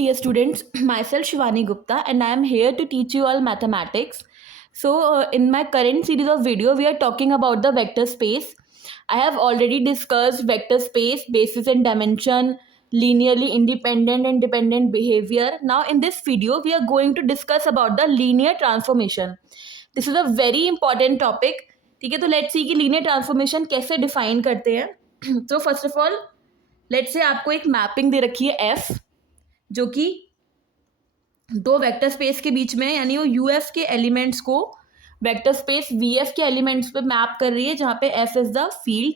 dear students. Myself Shivani Gupta and I am here to teach you all mathematics. So, in my current series of video, we are talking about the vector space. I have already discussed vector space, basis and dimension, linearly independent and dependent behavior. Now, in this video, we are going to discuss about the linear transformation. This is a very important topic. ठीक है, तो let's see कि linear transformation कैसे define करते हैं. तो first of all let's say आपको एक मैपिंग दे रखी है एफ, जो कि दो वेक्टर स्पेस के बीच में, यानी वो यूएफ के एलिमेंट्स को वेक्टर स्पेस वीएफ के एलिमेंट्स पे मैप कर रही है, जहाँ पे एफ इज द फील्ड.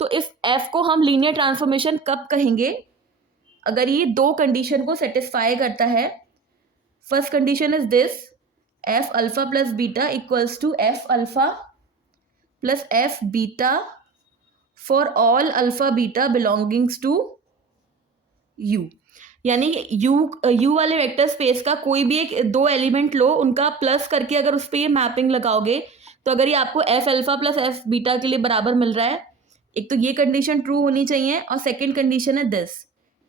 तो इस एफ को हम लीनियर ट्रांसफॉर्मेशन कब कहेंगे? अगर ये दो कंडीशन को सेटिस्फाई करता है. First condition is this, f alpha plus beta equals to f alpha plus f beta for all alpha beta belongings to u. यानी यू वाले वेक्टर स्पेस का कोई भी एक दो एलिमेंट लो, उनका प्लस करके अगर उस पर ये मैपिंग लगाओगे तो अगर ये आपको F alpha plus f beta के लिए बराबर मिल रहा है, एक तो ये कंडीशन ट्रू होनी चाहिए, और सेकंड कंडीशन है this,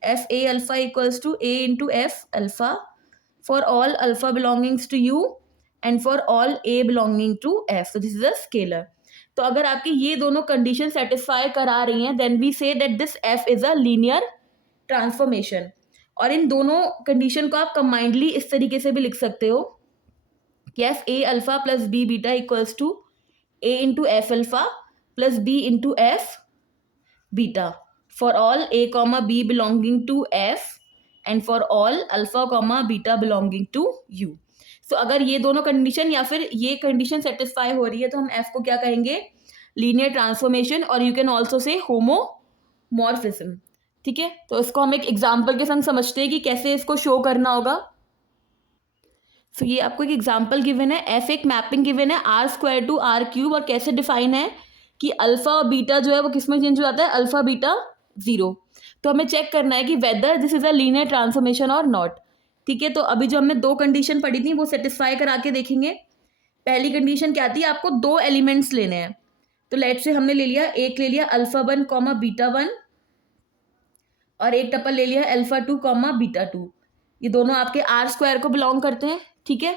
f A alpha equals to A into F alpha for all alpha belongings to u and for all a belonging to f. तो दिस इज अ स्केलर. तो अगर आपकी ये दोनों कंडीशन सेटिस्फाई करा रही हैं, then we say that this f is a linear transformation. और इन दोनों कंडीशन को आप कंबाइंडली इस तरीके से भी लिख सकते हो कि F A alpha plus B beta equals to A into F alpha plus B into F beta for all A comma B belonging to F and for all alpha comma beta belonging to U. So अगर ये दोनों condition या फिर ये condition satisfy हो रही है तो हम एफ को क्या कहेंगे? लीनियर ट्रांसफॉर्मेशन, और you can also say homomorphism. ठीक है, तो इसको हम एक एग्जाम्पल के संग समझते हैं कि कैसे इसको शो करना होगा. सो ये आपको एक एग्जाम्पल गिवन है, एफ एक मैपिंग गिवन है R square to R cube, और कैसे डिफाइन है कि अल्फा और बीटा जो है वो किस में चेंज हो जाता है? Alpha beta zero. तो हमें चेक करना है कि whether this is a linear transformation और नॉट. ठीक है, तो अभी जो हमने दो कंडीशन पढ़ी थी वो सेटिस्फाई करा के देखेंगे. पहली कंडीशन क्या थी? आपको दो एलिमेंट्स लेने हैं. तो लेट से हमने ले लिया, एक ले लिया alpha one comma beta one, और एक टपल ले लिया alpha two comma beta to. ये दोनों आपके आर स्क्वायर को बिलोंग करते हैं. ठीक है,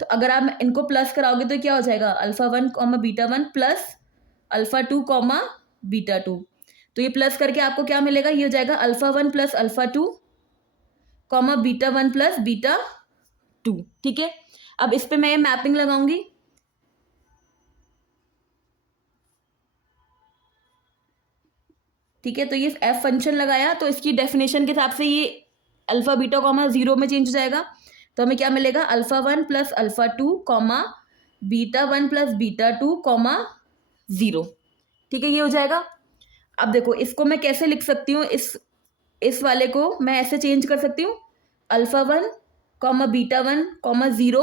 तो अगर आप इनको प्लस कराओगे तो क्या हो जाएगा? Alpha one comma beta one plus alpha two comma beta to. तो ये प्लस करके आपको क्या मिलेगा? ये हो जाएगा alpha one plus alpha two comma beta one plus beta two. ठीक है, अब इस पे मैं ये मैपिंग लगाऊंगी. ठीक है, तो ये एफ फंक्शन लगाया तो इसकी डेफिनेशन के हिसाब से ये अल्फा बीटा कॉमा जीरो में चेंज हो जाएगा. तो हमें क्या मिलेगा? Alpha one plus alpha two comma beta one plus beta two comma zero. ठीक है, ये हो जाएगा. अब देखो इसको मैं कैसे लिख सकती हूँ? इस वाले को मैं ऐसे चेंज कर सकती हूँ, alpha one comma beta one comma zero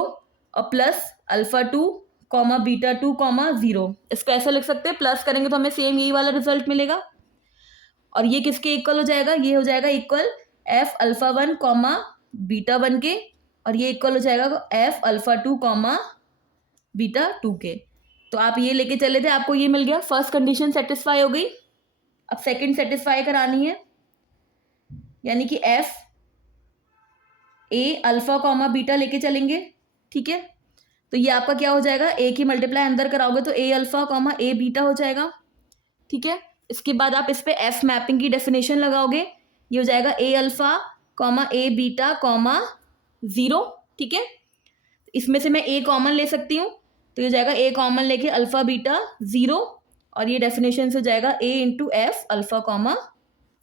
और plus alpha two comma beta two comma zero. इसको ऐसा लिख सकते हैं, प्लस करेंगे तो हमें सेम यही वाला रिजल्ट मिलेगा. और ये किसके इक्वल हो जाएगा? ये हो जाएगा equal F alpha one comma beta one के, और ये इक्वल हो जाएगा F alpha two comma beta to के. तो आप ये लेके चले थे, आपको ये मिल गया. फर्स्ट कंडीशन सेटिस्फाई हो गई. अब सेकंड सेटिस्फाई करानी है, यानी कि F A alpha comma beta लेके चलेंगे. ठीक है, तो ये आपका क्या हो जाएगा? ए की मल्टीप्लाई अंदर कराओगे तो ए अल्फा कॉमा ए बीटा हो जाएगा. ठीक है, इसके बाद आप इस पे एफ मैपिंग की डेफिनेशन लगाओगे, ये हो जाएगा ए अल्फा कॉमा ए बीटा कॉमा जीरो. ठीक है, इसमें से मैं ए कॉमन ले सकती हूँ, तो ये हो जाएगा ए कॉमन लेके अल्फा बीटा जीरो, और ये डेफिनेशन से हो जाएगा A into F alpha comma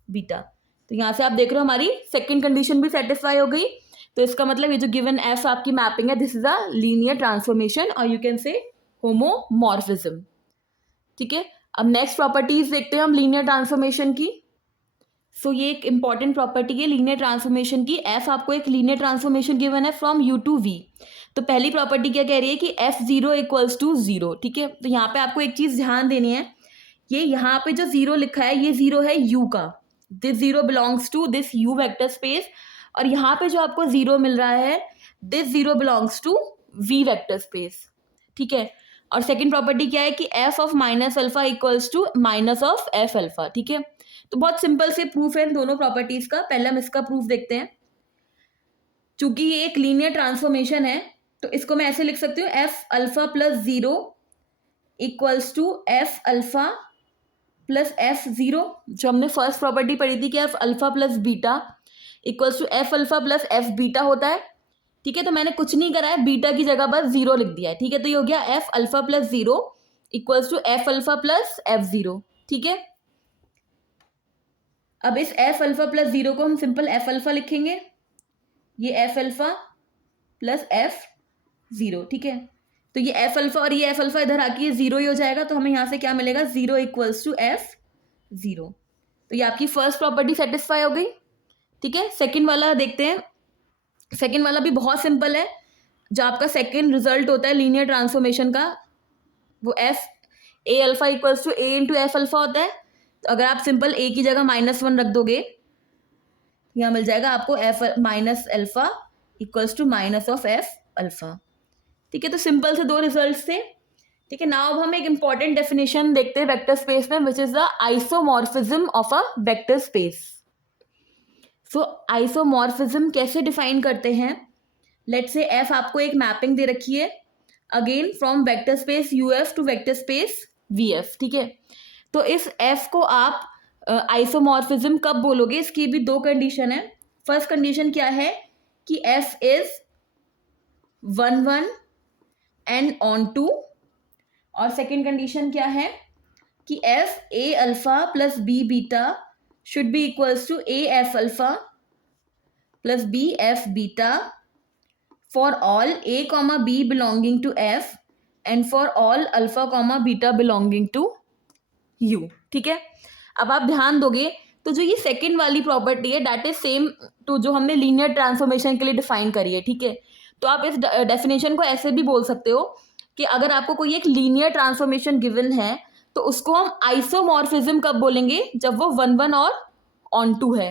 beta. तो यहाँ से आप देख रहे हो हमारी सेकंड कंडीशन भी सेटिस्फाई हो गई. तो इसका मतलब ये जो गिवन एफ आपकी मैपिंग है, this is a linear transformation, और यू कैन से होमोमॉर्फिज्म. ठीक है, अब नेक्स्ट प्रॉपर्टीज देखते हैं हम लीनियर ट्रांसफॉर्मेशन की. सो ये एक इंपॉर्टेंट प्रॉपर्टी है लीनियर ट्रांसफॉर्मेशन की. एफ आपको एक लीनियर ट्रांसफॉर्मेशन गिवन है फ्रॉम यू टू वी. तो पहली प्रॉपर्टी क्या कह रही है कि f zero equals to zero. ठीक है, तो यहाँ पे आपको एक चीज ध्यान देनी है, ये यहाँ पे जो जीरो लिखा है ये जीरो है यू का. This zero belongs to this u vector space, और यहाँ पे जो आपको जीरो मिल रहा है this zero belongs to v vector space. ठीक है, और सेकंड प्रॉपर्टी क्या है कि f of minus alpha equals to minus of f alpha. ठीक है, तो बहुत सिंपल से प्रूफ है इन दोनों प्रॉपर्टीज का. पहले हम इसका प्रूफ देखते हैं. चूंकि ये एक लीनियर ट्रांसफॉर्मेशन है तो इसको मैं ऐसे लिख सकती हूँ f alpha plus zero equals to f alpha plus f zero, जो हमने फर्स्ट प्रॉपर्टी पढ़ी थी कि f alpha plus beta equals to f alpha plus f beta होता है। ठीक है, तो मैंने कुछ नहीं करा है, बीटा की जगह बस जीरो लिख दिया है। ठीक है, तो ये हो गया f alpha plus zero equals to f alpha plus f zero. ठीक है, अब इस एफ अल्फा प्लस जीरो को हम सिंपल एफ अल्फा लिखेंगे, ये F alpha plus f zero. ठीक है, तो ये एफ अल्फा और ये एफ अल्फा इधर आके ये जीरो ही हो जाएगा, तो हमें यहां से क्या मिलेगा, zero equals to f zero. तो ये आपकी फर्स्ट प्रॉपर्टी सेटिस्फाई हो गई। ठीक है, सेकंड वाला देखते हैं। सेकंड वाला भी बहुत सिंपल है। जो आपका सेकंड रिजल्ट होता है लीनियर ट्रांसफॉर्मेशन का, वो f A alpha equals to A into F alpha होता है। तो अगर आप सिंपल ए की जगह -1 रख दोगे, यहाँ मिल जाएगा आपको f minus alpha equals to minus of f alpha. ठीक है, तो सिंपल से दो रिजल्ट्स थे। ठीक है, नाउ अब हम एक इंपॉर्टेंट डेफिनेशन देखते हैं वेक्टर स्पेस में, which is the isomorphism of a vector space. So isomorphism कैसे डिफाइन करते हैं? लेट्स से एफ आपको एक मैपिंग दे रखी है, again from vector space UF to vector space VF. ठीक है, तो इस एफ को आप आइसोमॉर्फिज्म कब बोलोगे? इसकी भी दो कंडीशन है। फर्स्ट कंडीशन क्या है कि F is 1 1 and onto, और सेकेंड कंडीशन क्या है कि F A alpha plus B beta should be equals to a f alpha plus b f beta for all A comma B belonging to F and for all alpha comma beta belonging to u. ठीक है, अब आप ध्यान दोगे तो जो ये second वाली प्रॉपर्टी है दैट इज सेम टू जो हमने लीनियर ट्रांसफॉर्मेशन के लिए डिफाइन करी है। ठीक है, तो आप इस डेफिनेशन को ऐसे भी बोल सकते हो कि अगर आपको कोई एक लीनियर ट्रांसफॉर्मेशन गिवन है तो उसको हम आइसोमॉर्फिज्म कब बोलेंगे? जब वो 1 1 और ऑन टू है।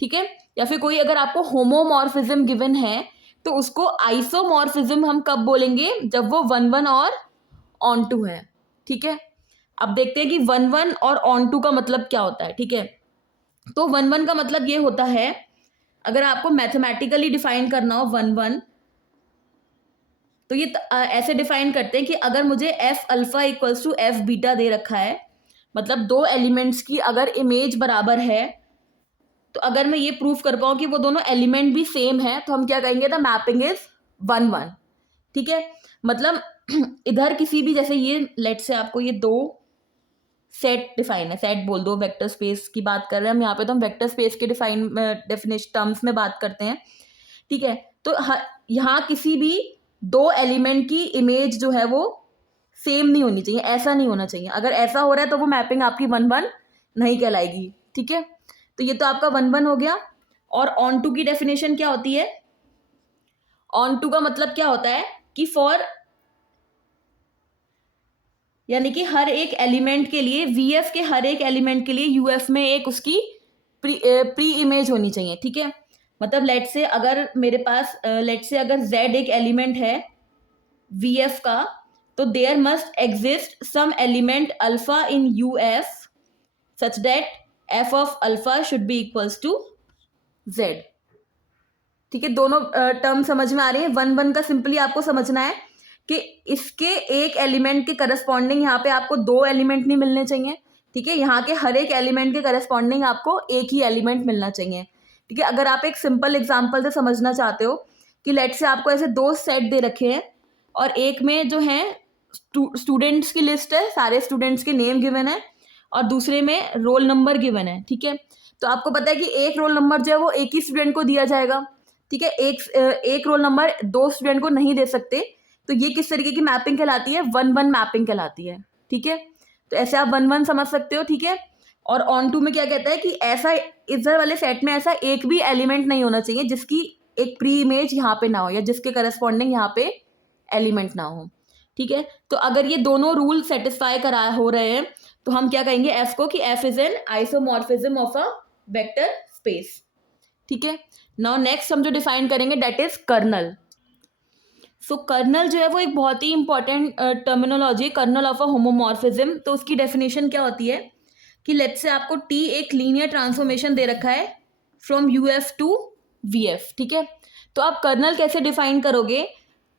ठीक है, या फिर कोई अगर आपको होमोमॉर्फिज्म गिवन है तो उसको आइसोमॉर्फिज्म हम कब बोलेंगे? जब वो 1 1 और ऑन टू है। ठीक है, अब देखते हैं कि 1 1 और ऑन टू का मतलब क्या होता है। ठीक है, तो 1 1 का मतलब ये होता है, अगर आपको मैथमेटिकली डिफाइन करना हो 1 1, तो ये ऐसे डिफाइन करते हैं कि अगर मुझे F alpha equals to F beta दे रखा है, मतलब दो एलिमेंट्स की अगर इमेज बराबर है, तो अगर मैं ये प्रूफ कर पाऊँ कि वो दोनों एलिमेंट भी सेम है, तो हम क्या कहेंगे? The mapping is 1 1। ठीक है, मतलब इधर किसी भी, जैसे ये लेट से आपको ये दो सेट डिफाइन है, सेट बोल दो, वेक्टर स्पेस की बात कर रहे हैं हम यहाँ पे, तो हम वेक्टर स्पेस के डेफिनेशन टर्म्स में बात करते हैं। ठीक है, तो यहाँ किसी भी दो एलिमेंट की इमेज जो है वो सेम नहीं होनी चाहिए, ऐसा नहीं होना चाहिए। अगर ऐसा हो रहा है तो वो मैपिंग आपकी 1 1 नहीं कहलाएगी। ठीक है, तो ये तो आपका 1 1 हो गया। और ऑन टू की डेफिनेशन क्या होती है? ऑन टू का मतलब क्या होता है कि फॉर, यानी कि हर एक एलिमेंट के लिए, वीएफ के हर एक एलिमेंट के लिए यूएफ में एक उसकी प्री इमेज होनी चाहिए। ठीक है, मतलब लेट से अगर मेरे पास लेट से अगर z एक एलिमेंट है वीएफ का, तो there must exist some element alpha in UF such that f of alpha should be equals to z। ठीक है, दोनों टर्म समझ में आ रही है। 1 1 का सिंपली आपको समझना है कि इसके एक एलिमेंट के करस्पॉन्डिंग यहाँ पे आपको दो एलिमेंट नहीं मिलने चाहिए। ठीक है, यहाँ के हर एक एलिमेंट के करस्पॉन्डिंग आपको एक ही एलिमेंट मिलना चाहिए। ठीक है, अगर आप एक सिंपल एग्जांपल से समझना चाहते हो कि लेट से आपको ऐसे दो सेट दे रखे हैं और एक में जो है स्टूडेंट्स की लिस्ट है, सारे स्टूडेंट्स के नेम गिवन है, और दूसरे में रोल नंबर गिवन है। ठीक है, तो आपको पता है कि एक रोल नंबर जो है वो एक ही स्टूडेंट को दिया जाएगा। ठीक है, एक रोल नंबर दो स्टूडेंट को नहीं दे सकते, तो ये किस तरीके की मैपिंग कहलाती है? 1 1 मैपिंग कहलाती है। ठीक है, तो ऐसे आप 1 1 समझ सकते हो। ठीक है, और ऑन टू में क्या कहता है कि ऐसा इधर वाले सेट में ऐसा एक भी एलिमेंट नहीं होना चाहिए जिसकी एक प्री इमेज यहाँ पे ना हो, या जिसके करस्पॉन्डिंग यहाँ पे एलिमेंट ना हो। ठीक है, तो अगर ये दोनों रूल सेटिस्फाई करा हो रहे हैं तो हम क्या कहेंगे एफ को, कि F is an isomorphism of a vector space. ठीक है, नाउ नेक्स्ट हम जो डिफाइन करेंगे that is kernel. So kernel जो है वो एक बहुत ही important terminology, kernel of a homomorphism. तो उसकी डेफिनेशन क्या होती है कि लेट से आपको टी एक लीनियर ट्रांसफॉर्मेशन दे रखा है फ्रॉम यूएफ टू वीएफ। ठीक है, तो आप कर्नल कैसे डिफाइन करोगे?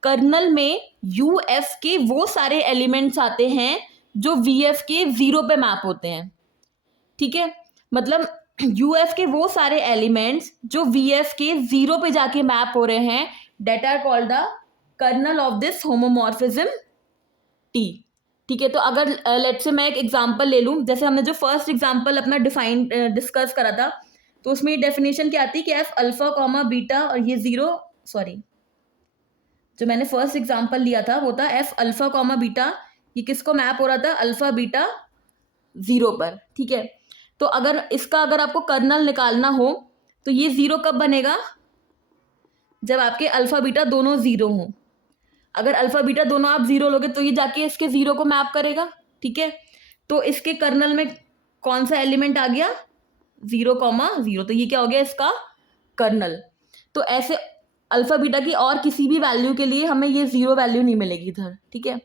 कर्नल में यू एफ के वो सारे एलिमेंट्स आते हैं जो वी एफ के जीरो पे मैप होते हैं, ठीक है। मतलब यू एफ के वो सारे एलिमेंट्स जो वी एफ के जीरो पे जाके मैप हो रहे हैं, that are called the kernel of this homomorphism T, ठीक है। तो अगर लेट्स से मैं एक एग्जांपल ले लूं, जैसे हमने जो फर्स्ट एग्जांपल अपना डिफाइन डिस्कस करा था, तो उसमें डेफिनेशन क्या आती है कि एफ अल्फा कॉमा बीटा और ये जीरो, सॉरी जो मैंने फर्स्ट एग्जांपल लिया था वो था एफ अल्फा कॉमा बीटा, ये किसको मैप हो रहा था? अल्फा बीटा जीरो पर, ठीक है। तो अगर इसका अगर आपको कर्नल निकालना हो तो ये जीरो कब बनेगा? जब आपके अल्फा बीटा दोनों जीरो हों। अगर अल्फा बीटा दोनों आप जीरो लोगे तो ये जाके इसके जीरो को मैप करेगा, ठीक है। तो इसके कर्नल में कौन सा एलिमेंट आ गया? जीरो कॉमा जीरो, तो ये क्या हो गया? इसका कर्नल। तो ऐसे अल्फा बीटा की और किसी भी वैल्यू के लिए हमें ये जीरो वैल्यू नहीं मिलेगी इधर, ठीक है।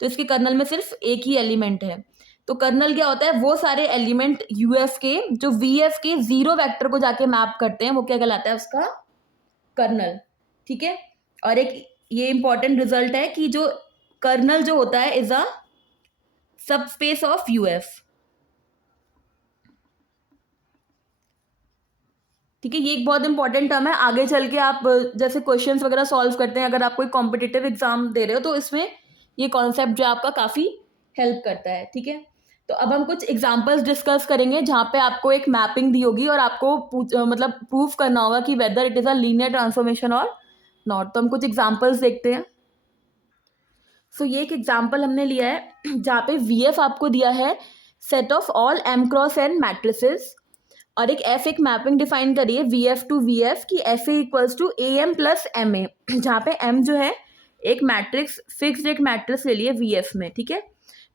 तो इसके कर्नल में सिर्फ एक ही एलिमेंट है। तो कर्नल क्या होता है? वो सारे एलिमेंट यूएफ के जो वीएफ के जीरो वेक्टर को जाके मैप करते हैं, वो क्या कहलाता है? उसका कर्नल, ठीक है। और एक ये इंपॉर्टेंट रिजल्ट है कि जो कर्नल जो होता है is a subspace of UF, ठीक है। ये एक बहुत इंपॉर्टेंट टर्म है। आगे चल के आप जैसे क्वेश्चंस वगैरह सॉल्व करते हैं, अगर आप कोई कॉम्पिटिटिव एग्जाम दे रहे हो तो इसमें ये कॉन्सेप्ट जो आपका काफ़ी हेल्प करता है, ठीक है। तो अब हम कुछ एग्जांपल्स डिस्कस करेंगे जहाँ पे आपको एक मैपिंग दी होगी और आपको मतलब प्रूव करना होगा कि whether it is a linear transformation और नॉट। तो हम कुछ एग्जांपल्स देखते हैं। सो ये एक एग्जांपल हमने लिया है जहाँ पे वी एफ आपको दिया है set of all M cross N matrices, और एक एफ एक मैपिंग डिफाइन करिए V F to V F की F A equals to A M plus M A, जहाँ पे एम जो है एक मैट्रिक्स फिक्स्ड एक मैट्रिक्स ले लिए वी एफ में, ठीक है।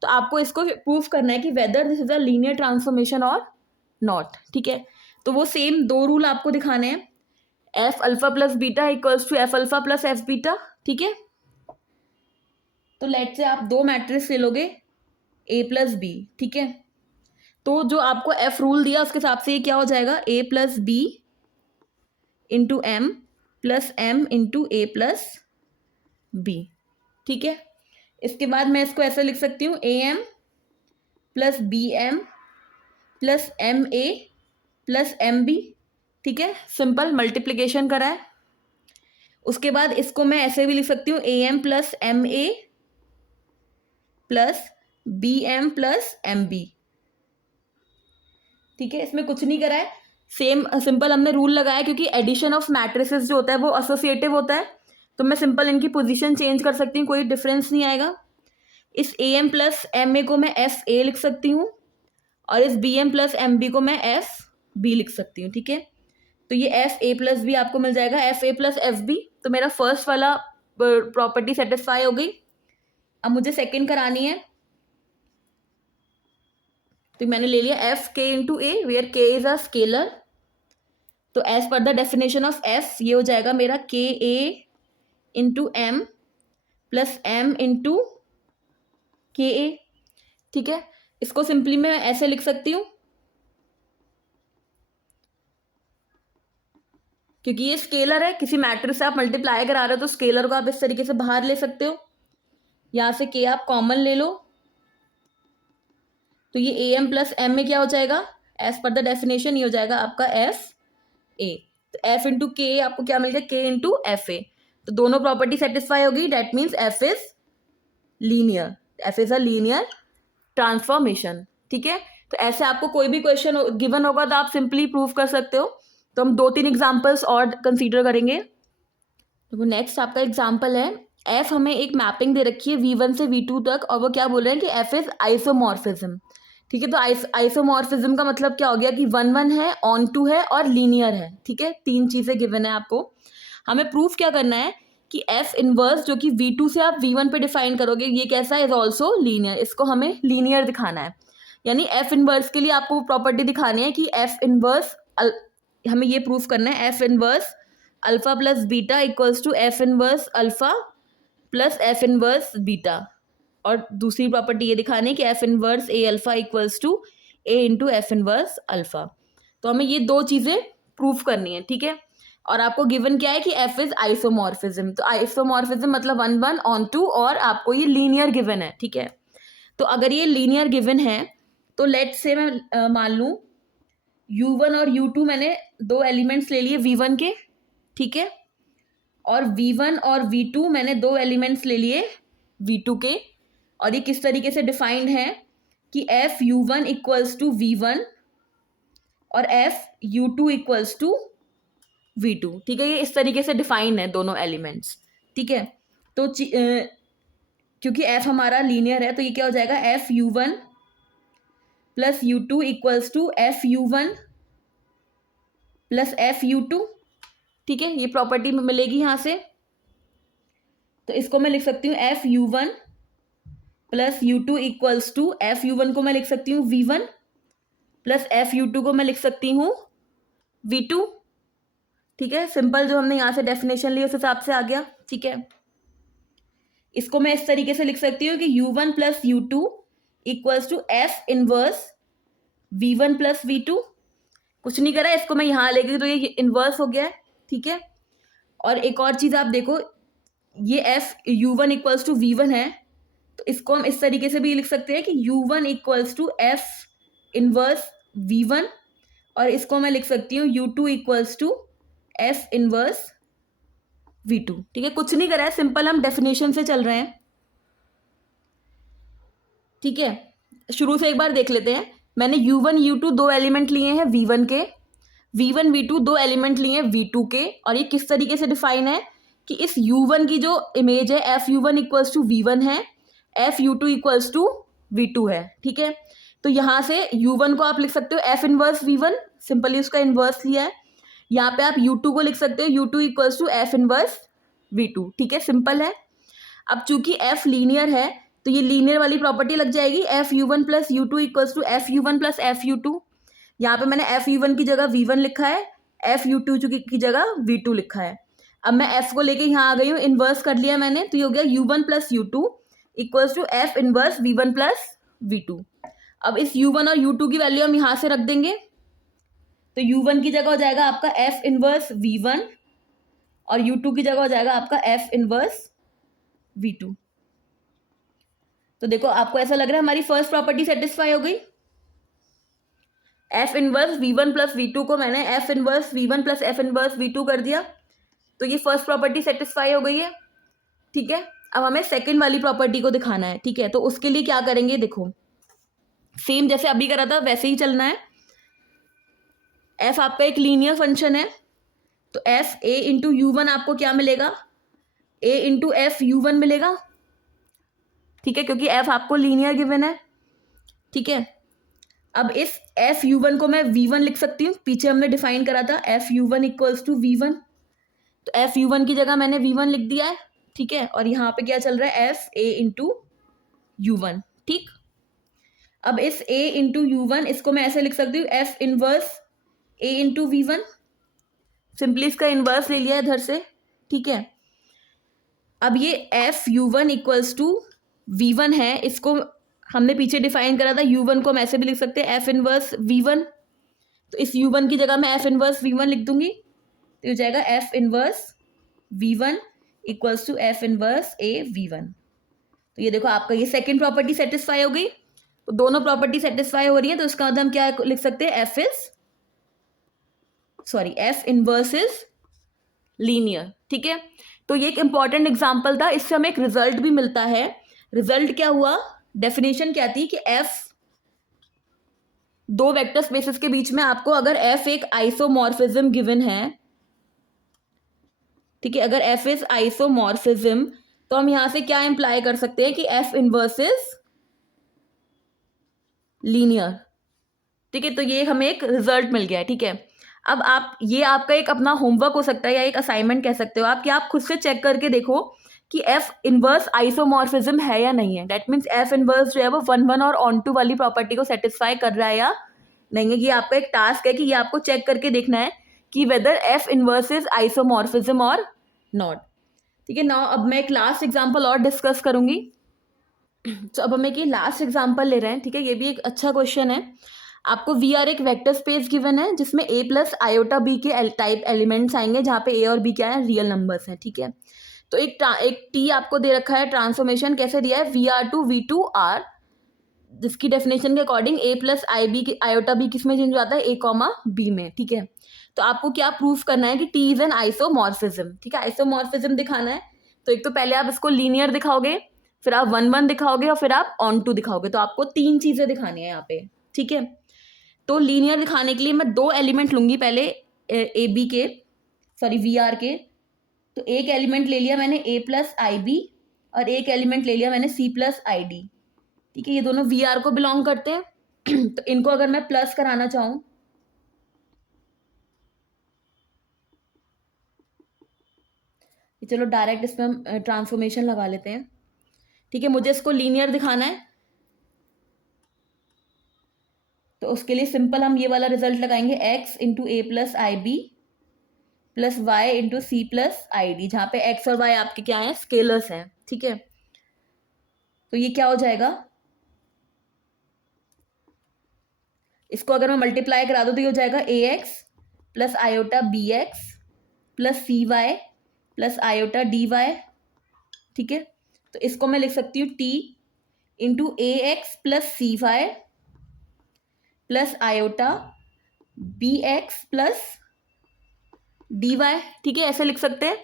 तो आपको इसको प्रूफ करना है कि whether this is a linear transformation और नॉट, ठीक है। तो वो सेम दो रूल आपको दिखाने हैं, f alpha plus beta equals to f alpha plus f beta, ठीक है। तो लेट से आप दो मैट्रिक्स ले लोगे ए प्लस बी, ठीक है। तो जो आपको एफ रूल दिया उसके हिसाब से ये क्या हो जाएगा? A plus B into M plus M into A plus B, ठीक है। इसके बाद मैं इसको ऐसे लिख सकती हूँ a M plus b M plus M a plus M b, ठीक है। सिंपल मल्टीप्लीकेशन करा है। उसके बाद इसको मैं ऐसे भी लिख सकती हूँ a M plus M a plus b M plus M b, ठीक है। इसमें कुछ नहीं करा है, सेम सिंपल हमने रूल लगाया क्योंकि एडिशन ऑफ मैट्रिसेस जो होता है वो एसोसिएटिव होता है, तो मैं सिंपल इनकी पोजीशन चेंज कर सकती हूँ, कोई डिफरेंस नहीं आएगा। इस A M plus M A को मैं एफ ए लिख सकती हूँ और इस B M plus M B को मैं एफ बी लिख सकती हूँ, ठीक है। तो ये एफ ए प्लस बी आपको मिल जाएगा, F A plus F B. तो मेरा फर्स्ट वाला प्रॉपर्टी सेटिस्फाई हो गई। अब मुझे सेकेंड करानी है, तो मैंने ले लिया F K into A where K is a scalar. तो as per the definition of F ये हो जाएगा मेरा K A into M plus M into K A, ठीक है। इसको सिंपली मैं ऐसे लिख सकती हूँ क्योंकि ये स्केलर है, किसी मैट्रिक्स से आप मल्टीप्लाई करा रहे हो तो स्केलर को आप इस तरीके से बाहर ले सकते हो, यहाँ से के आप कॉमन ले लो। तो ये ए एम प्लस एम में क्या हो जाएगा? एज पर द डेफिनेशन ये हो जाएगा आपका एफ ए। तो एफ इंटू के आपको क्या मिल गया? के इंटू एफ ए। तो दोनों प्रॉपर्टी सेटिस्फाई होगी, that means F is linear, F is a linear transformation, ठीक है। तो ऐसे आपको कोई भी क्वेश्चन गिवन होगा तो आप सिंपली प्रूव कर सकते हो। तो हम 2-3 एग्जाम्पल्स और कंसीडर करेंगे। तो नेक्स्ट आपका एग्जाम्पल है, एफ हमें एक मैपिंग दे रखी है V1 से V2 तक, और वो क्या बोल रहे हैं कि एफ इज आइसोमॉर्फिज्म, ठीक है। तो आइसोमॉर्फिज्म का मतलब क्या हो गया कि 1-1 है, ऑन टू है और लीनियर है, ठीक है। 3 चीजें गिवन है आपको। हमें प्रूफ क्या करना है कि एफ इनवर्स जो कि V2 से आप V1 पे डिफाइन करोगे ये कैसा है? Is also linear. इसको हमें लीनियर दिखाना है, यानी एफ इनवर्स के लिए आपको प्रॉपर्टी दिखानी है कि एफ इनवर्स, हमें ये प्रूफ करना है F inverse alpha plus beta equals to F inverse alpha plus F inverse beta, और दूसरी प्रॉपर्टी ये दिखानी है कि F inverse A alpha equals to A into F inverse alpha. तो हमें ये 2 चीज़ें प्रूफ करनी है, ठीक है। और आपको गिवन क्या है कि एफ इज आइसोमॉर्फिज्म। तो आइसोमॉर्फिज्म मतलब 1 1 ऑन 2, और आपको ये लीनियर गिवन है, ठीक है। तो अगर ये लीनियर गिवन है तो लेट से मैं मान लूँ u1 और u2 मैंने दो एलिमेंट्स ले लिए v1 के, ठीक है, और v1 और v2 मैंने दो एलिमेंट्स ले लिए v2 के। और ये किस तरीके से डिफाइंड है कि F u1 equals to v1 और F u2 equals to v2, ठीक है। ये इस तरीके से डिफाइन है दोनों एलिमेंट्स, ठीक है। तो क्योंकि f हमारा लीनियर है तो ये क्या हो जाएगा, F u1 plus u2 equals to F u1 plus F u2, ठीक है। ये प्रॉपर्टी मिलेगी यहाँ से। तो इसको मैं लिख सकती हूँ F u1 plus u2 equals to F u1 को मैं लिख सकती हूँ v1 प्लस एफ u2 को मैं लिख सकती हूँ v2, ठीक है। सिंपल जो हमने यहाँ से डेफिनेशन ली उस हिसाब से आ गया, ठीक है। इसको मैं इस तरीके से लिख सकती हूँ कि u1 plus u2 equals to F inverse v1 plus v2। कुछ नहीं करा, इसको मैं यहाँ ले गई तो ये इनवर्स हो गया है, ठीक है। और एक और चीज़ आप देखो, ये F u1 equals to v1 है, तो इसको हम इस तरीके से भी लिख सकते हैं कि u1 equals to F inverse v1, और इसको मैं लिख सकती हूँ u2 equals to F inverse v2, ठीक है। कुछ नहीं करा है, सिंपल हम डेफिनेशन से चल रहे हैं, ठीक है। शुरू से एक बार देख लेते हैं। मैंने u1 u2 दो एलिमेंट लिए हैं v1 के, v1 v2 दो एलिमेंट लिए हैं v2 के, और ये किस तरीके से डिफाइन है कि इस u1 की जो इमेज है F u1 equals to v1 है, F u2 equals to v2 है, ठीक है। तो यहाँ से u1 को आप लिख सकते हो एफ इनवर्स v1, सिंपली उसका इनवर्स लिया है। यहाँ पे आप u2 को लिख सकते हो u2 equals to F inverse v2, ठीक है, सिंपल है। अब चूंकि f लीनियर है तो ये लीनियर वाली प्रॉपर्टी लग जाएगी, F u1 plus u2 equals to F u1 plus F u2। यहाँ पे मैंने एफ u1 की जगह v1 लिखा है, एफ u2 की जगह v2 लिखा है। अब मैं f को लेके यहाँ आ गई हूँ, इन्वर्स कर लिया मैंने, तो ये हो गया u1 plus u2 equals to F inverse v1 plus v2। अब इस u1 और u2 की वैल्यू हम यहाँ से रख देंगे, तो u1 की जगह हो जाएगा आपका एफ इनवर्स v1 और u2 की जगह हो जाएगा आपका एफ इनवर्स v2। तो देखो आपको ऐसा लग रहा है हमारी फर्स्ट प्रॉपर्टी सेटिस्फाई हो गई। F inverse v1 plus v2 को मैंने F inverse v1 plus F inverse v2 कर दिया, तो ये फर्स्ट प्रॉपर्टी सेटिस्फाई हो गई है, ठीक है। अब हमें सेकंड वाली प्रॉपर्टी को दिखाना है, ठीक है। तो उसके लिए क्या करेंगे, देखो सेम जैसे अभी करा था वैसे ही चलना है। एफ आपका एक लीनियर फंक्शन है, तो एफ ए इंटू u1 आपको क्या मिलेगा, ए इंटू एफ u1 मिलेगा, ठीक है, क्योंकि एफ आपको लीनियर गिवन है, ठीक है। अब इस एफ u1 को मैं v1 लिख सकती हूँ, पीछे हमने डिफाइन करा था F u1 equals to v1, तो एफ u1 की जगह मैंने v1 लिख दिया है, ठीक है। और यहाँ पे क्या चल रहा है, एफ a इंटू u1, ठीक। अब इस a इंटू u1 इसको मैं ऐसे लिख सकती हूँ F inverse a into v1, simply इसका इनवर्स ले लिया इधर से, ठीक है। अब ये F u1 equals to v1 है, इसको हमने पीछे डिफाइन करा था, u1 को हम ऐसे भी लिख सकते हैं एफ इनवर्स v1, तो इस u1 की जगह मैं एफ इनवर्स v1 लिख दूंगी, तो हो जाएगा F inverse v1 equals to F inverse a v1। तो ये देखो आपका ये सेकंड प्रॉपर्टी सेटिस्फाई हो गई। तो दोनों प्रॉपर्टी सेटिस्फाई हो रही है, तो इसका मतलब हम क्या लिख सकते हैं, एफ इनवर्स इज लीनियर, ठीक है। तो ये एक इंपॉर्टेंट एग्जाम्पल था, इससे हमें एक रिजल्ट भी मिलता है। रिजल्ट क्या हुआ, डेफिनेशन क्या थी कि एफ दो वेक्टर स्पेसेस के बीच में आपको अगर एफ एक आइसोमॉर्फिज्म गिवन है, ठीक है, अगर एफ इज आइसोमॉर्फिज्म तो हम यहां से क्या इंप्लाई कर सकते हैं कि एफ इनवर्स इज लीनियर, ठीक है। तो ये हमें एक रिजल्ट मिल गया है, ठीक है। अब आप ये आपका एक अपना होमवर्क हो सकता है या एक असाइनमेंट कह सकते हो आप, कि आप खुद से चेक करके देखो कि एफ इनवर्स आइसोमॉर्फिज्म है या नहीं है। दैट मीन्स एफ इनवर्स जो है वो 1 1 और ऑन टू वाली प्रॉपर्टी को सेटिस्फाई कर रहा है या नहीं है। ये आपका एक टास्क है कि ये आपको चेक करके देखना है कि whether F inverse is isomorphism और नॉट, ठीक है। नाउ अब मैं एक लास्ट एग्जाम्पल और डिस्कस करूंगी। तो अब हम एक ये लास्ट एग्जाम्पल ले रहे हैं, ठीक है। ये भी एक अच्छा क्वेश्चन है। आपको वी आर एक वेक्टर स्पेस गिवन है जिसमें ए प्लस आयोटा बी के टाइप एलिमेंट्स आएंगे, जहाँ पे ए और बी क्या है, रियल नंबर्स हैं, ठीक है। तो एक टी आपको दे रखा है, ट्रांसफॉर्मेशन कैसे दिया है, V R to V to R, जिसकी डेफिनेशन के according A plus I B iota B किस में चेंज आता है, ए कॉमा बी में, ठीक है। तो आपको क्या प्रूफ करना है कि टी इज एन आइसोमॉर्फिज्म, ठीक है, आइसोमॉर्फिज्म दिखाना है। तो एक तो पहले आप इसको लीनियर दिखाओगे, फिर आप 1 1 दिखाओगे और फिर आप ऑन टू दिखाओगे। तो आपको 3 चीजें दिखानी है यहाँ पे, ठीक है। तो लीनियर दिखाने के लिए मैं 2 एलिमेंट लूंगी पहले, ए बी के, सॉरी वी आर के। तो एक एलिमेंट ले लिया मैंने ए प्लस आई बी और एक एलिमेंट ले लिया मैंने सी प्लस आई डी, ठीक है। ये दोनों वी आर को बिलोंग करते हैं। तो इनको अगर मैं प्लस कराना चाहूं, चलो डायरेक्ट इसमें हम ट्रांसफॉर्मेशन लगा लेते हैं, ठीक है। मुझे इसको लीनियर दिखाना है, तो उसके लिए सिंपल हम ये वाला रिजल्ट लगाएंगे, X into A plus I B plus Y into C plus I D, जहाँ पे एक्स और वाई आपके क्या है, स्केलर्स हैं, ठीक है। तो ये क्या हो जाएगा, इसको अगर मैं मल्टीप्लाई करा दूँ तो ये हो जाएगा A X plus iota B X plus C Y plus iota D Y, ठीक है। तो इसको मैं लिख सकती हूँ T into A X plus C Y plus iota B X plus D Y, ठीक है, ऐसे लिख सकते हैं।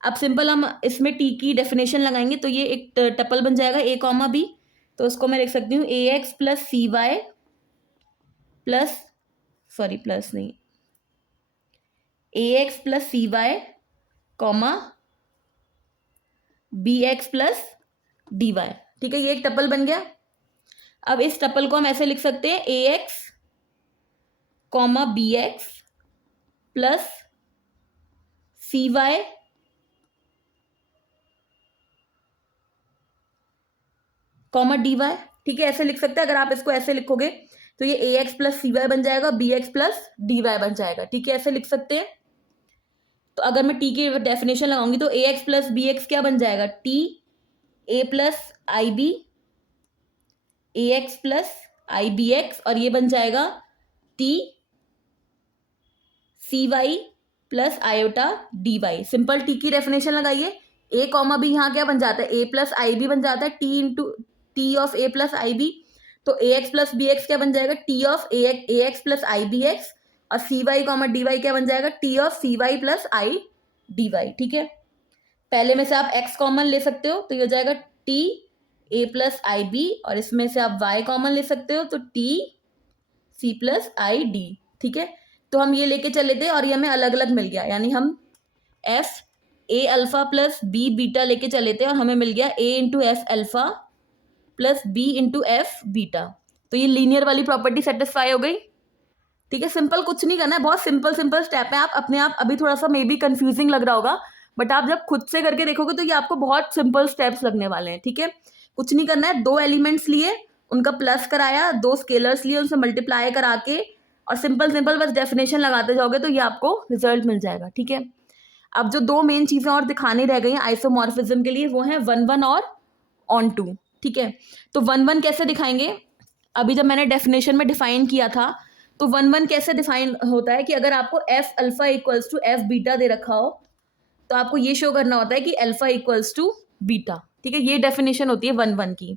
अब सिंपल हम इसमें टी की डेफिनेशन लगाएंगे, तो ये एक टपल बन जाएगा ए कॉमा बी। तो उसको मैं लिख सकती हूँ A X plus C Y plus, sorry plus नहीं, A X plus C Y comma B X plus D Y, ठीक है। ये एक टपल बन गया। अब इस टपल को हम ऐसे लिख सकते हैं A X comma B X plus C Y comma D Y, ठीक है, ऐसे लिख सकते हैं। अगर आप इसको ऐसे लिखोगे तो ये A X plus C Y बन जाएगा, B X plus D Y बन जाएगा, ठीक है, ऐसे लिख सकते हैं। तो अगर मैं टी की डेफिनेशन लगाऊंगी तो A X plus B X क्या बन जाएगा, T A plus I B A X plus I B X, और ये बन जाएगा T C Y plus iota D Y. Simple T की डेफिनेशन लगाइए, ए कॉमा बी यहाँ क्या बन जाता है, ए प्लस आई बी बन जाता है, T into T of A plus I B. तो A X plus B X क्या बन जाएगा, T of A X plus I B X, और C Y comma D Y क्या बन जाएगा, T of C Y plus I D Y, ठीक है। पहले में से आप एक्स कॉमन ले सकते हो, तो ये हो जाएगा T A plus I B, और इसमें से आप वाई कॉमन ले सकते हो, तो T C plus I D, ठीक है। तो हम ये लेके चले थे और ये हमें अलग अलग मिल गया, यानी हम एफ ए अल्फा प्लस बी बीटा लेके चले थे और हमें मिल गया A into F alpha plus B into F beta. तो ये लीनियर वाली प्रॉपर्टी सेटिस्फाई हो गई, ठीक है। सिंपल, कुछ नहीं करना है, बहुत सिंपल सिंपल स्टेप है। आप अपने आप अभी थोड़ा सा मे बी कंफ्यूजिंग लग रहा होगा, बट आप जब खुद से करके देखोगे तो ये आपको बहुत सिंपल स्टेप्स लगने वाले हैं, ठीक है। कुछ नहीं करना है, 2 एलिमेंट्स लिए, उनका प्लस कराया, 2 स्केलर्स लिए, उनसे मल्टीप्लाई करा के और सिंपल सिंपल बस डेफिनेशन लगाते जाओगे तो ये आपको रिजल्ट मिल जाएगा, ठीक है। अब जो 2 मेन चीज़ें और दिखानी रह गई हैं आइसोमॉर्फिज्म के लिए, वो हैं 1 1 और ऑन टू, ठीक है। तो 1 1 कैसे दिखाएंगे, अभी जब मैंने डेफिनेशन में डिफाइन किया था, तो 1 1 कैसे डिफाइन होता है कि अगर आपको F alpha equals to F beta दे रखा हो, तो आपको ये शो करना होता है कि अल्फा इक्वल्स टू बीटा, ठीक है। ये डेफिनेशन होती है 1 1 की।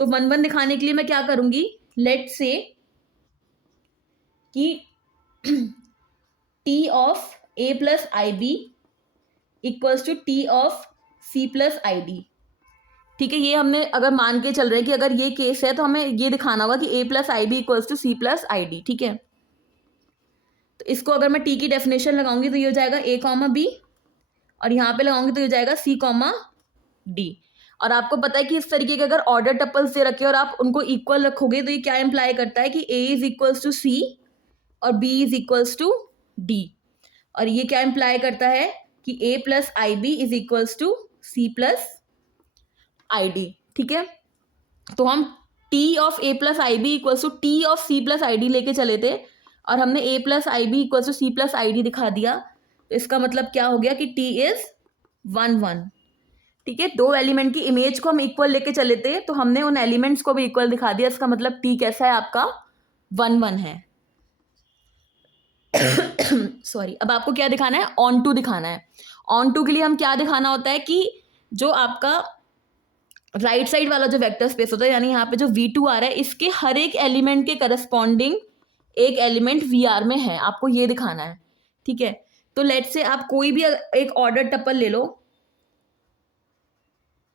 तो 1 1 दिखाने के लिए मैं क्या करूंगी, लेट से कि T of A plus I B equals to T of C plus I D, ठीक है। ये हमने अगर मान के चल रहे हैं कि अगर ये केस है तो हमें ये दिखाना होगा कि A plus I B equals to C plus I D, ठीक है। तो इसको अगर मैं टी की डेफिनेशन लगाऊंगी तो ये हो जाएगा ए कॉमा बी, और यहाँ पे लगाऊंगी तो ये हो जाएगा सी कॉमा डी। और आपको पता है कि इस तरीके के अगर ऑर्डर टपल्स दे रखे और आप उनको इक्वल रखोगे तो ये क्या इंप्लाई करता है कि A is equals to C और B is equals to D, और ये क्या इंप्लाई करता है कि A plus I B is equals to C plus I D, ठीक है। तो हम T of A plus I B equals to T of C plus I D लेके चले थे और हमने A plus I B equals to C plus I D दिखा दिया। तो इसका मतलब क्या हो गया कि टी इज 1 1, ठीक है। 2 एलिमेंट की इमेज को हम इक्वल लेके चले थे तो हमने उन एलिमेंट्स को भी इक्वल दिखा दिया। इसका मतलब टी कैसा है आपका 1 1 है। सॉरी, अब आपको क्या दिखाना है, ऑन टू दिखाना है। ऑन टू के लिए हम क्या दिखाना होता है कि जो आपका राइट साइड वाला जो वेक्टर स्पेस होता है, यानी यहाँ पे जो V2 आ रहा है, इसके हर एक एलिमेंट के करस्पॉन्डिंग एक एलिमेंट VR में है, आपको ये दिखाना है। ठीक है, तो लेट्स से आप कोई भी एक ऑर्डर टपल ले लो।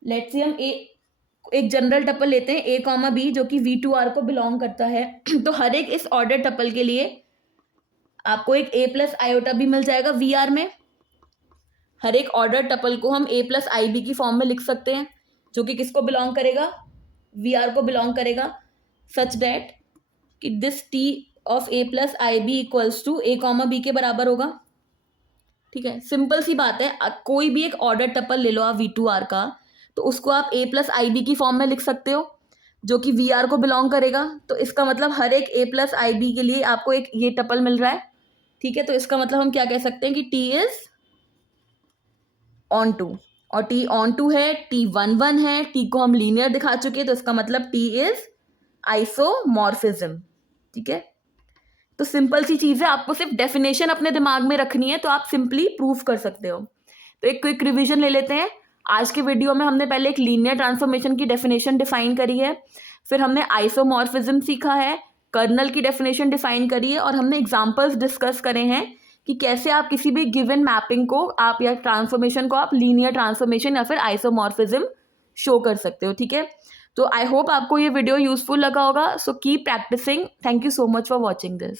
लेट्स से हम एक जनरल टपल लेते हैं A कॉमा B, जो कि V2R को बिलोंग करता है। तो हर एक इस ऑर्डर टपल के लिए आपको एक A प्लस आयोटा भी मिल जाएगा VR में। हर एक ऑर्डर टपल को हम A प्लस IB की फॉर्म में लिख सकते हैं, जो कि किसको बिलोंग करेगा, VR को बिलोंग करेगा, सच दैट कि this T of A plus IB equals to A comma B के बराबर होगा। ठीक है, सिंपल सी बात है। कोई भी एक ऑर्डर टपल ले लो आप V2R का, तो उसको आप A प्लस IB की फॉर्म में लिख सकते हो, जो कि VR को बिलोंग करेगा। तो इसका मतलब हर एक A प्लस IB के लिए आपको एक ये टपल मिल रहा है। ठीक है, तो इसका मतलब हम क्या कह सकते हैं कि T इज ऑन टू, और T ऑन टू है, T 1 1 है, T को हम लीनियर दिखा चुके हैं, तो इसका मतलब T इज आइसोमॉर्फिज्म। ठीक है, तो सिंपल सी चीज है, आपको सिर्फ डेफिनेशन अपने दिमाग में रखनी है, तो आप सिंपली प्रूव कर सकते हो। तो एक क्विक रिवीजन ले लेते हैं। आज के वीडियो में हमने पहले एक लीनियर ट्रांसफॉर्मेशन की डेफिनेशन डिफाइन करी है, फिर हमने आइसोमॉर्फिज्म सीखा है, कर्नल की डेफिनेशन डिफाइन करी है, और हमने एग्जांपल्स डिस्कस करे हैं कि कैसे आप किसी भी गिवन मैपिंग को आप या ट्रांसफॉर्मेशन को आप लीनियर ट्रांसफॉर्मेशन या फिर आइसोमॉर्फिज्म शो कर सकते हो। ठीक है, तो आई होप आपको ये वीडियो यूजफुल लगा होगा। So keep practising. Thank you so much for watching this.